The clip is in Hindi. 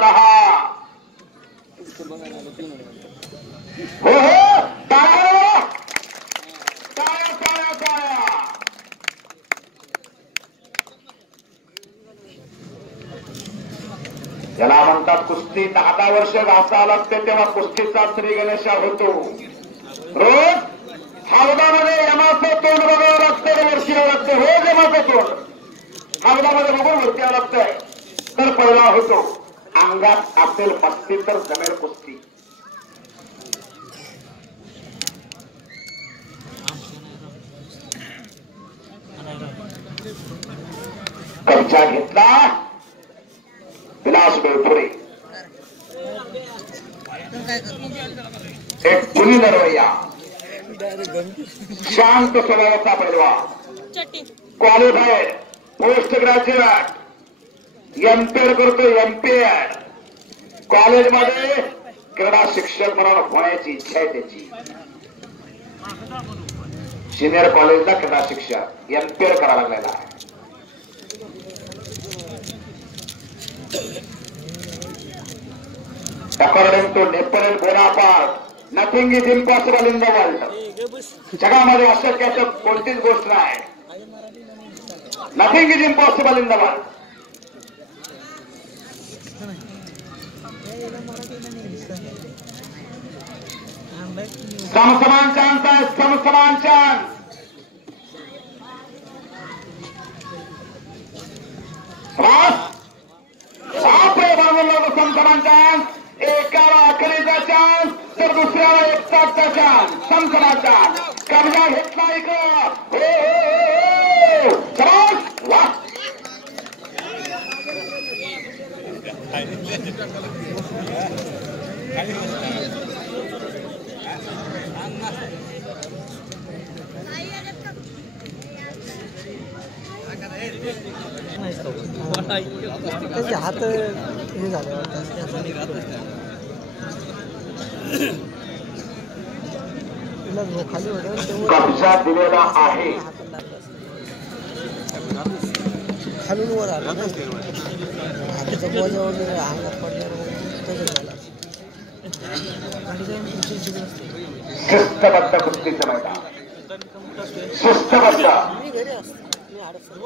रहा हो हो टाळ्या टाळ्या टाळ्या टाळ्या याला म्हणतात, कुस्ती दहा दहा वर्ष घासा लागते तेव्हा कुस्तीचा श्री गणेशा होतो. रोज हौदामध्ये यमाचं तोंड बघावं लागतं वर्षीला लागतं रोज यमाचं तोंड. हौदामध्ये बघून वरती लागतंय. तर असेल मस्ती तर जमेल कुस्ती कब्जा घेतला। विलास बेळपुरे एक कुणी नरवय्या शांत स्वभावाचा पैलवा क्वालिफाईड पोस्ट ग्रॅज्युएट। एमपीएड करतो एमपीएड कॉलेजमध्ये क्रीडा शिक्षक म्हणून होण्याची इच्छा आहे सिनियर कॉलेजला क्रीडा शिक्षक एमपीएड करायला लागलेला आहे. According to Napoleon Bonaparte, nothing is impossible in the world. जगामध्ये अशक्याचं कोणतीच गोष्ट नाही. Nothing is impossible in the world समसमान चान्स आहे समसमान चान्स बापरे बाजूला समसमान चान्स एकाला अखेरीचा चान्स तर दुसऱ्याला एक तासचा चान्स समसमान चान्स कब्जा घेतला इकडं हो, हो, हो, हो. शाबास. वा. त्याचे हात हे झाले तिला खाली होतं दिलेला आहे. लागलं खालून वर आला ना. आता बोजा वगैरे अंगात पडल्यावर कुस्तीचं मैदान मी घरी असतो. मी अडचण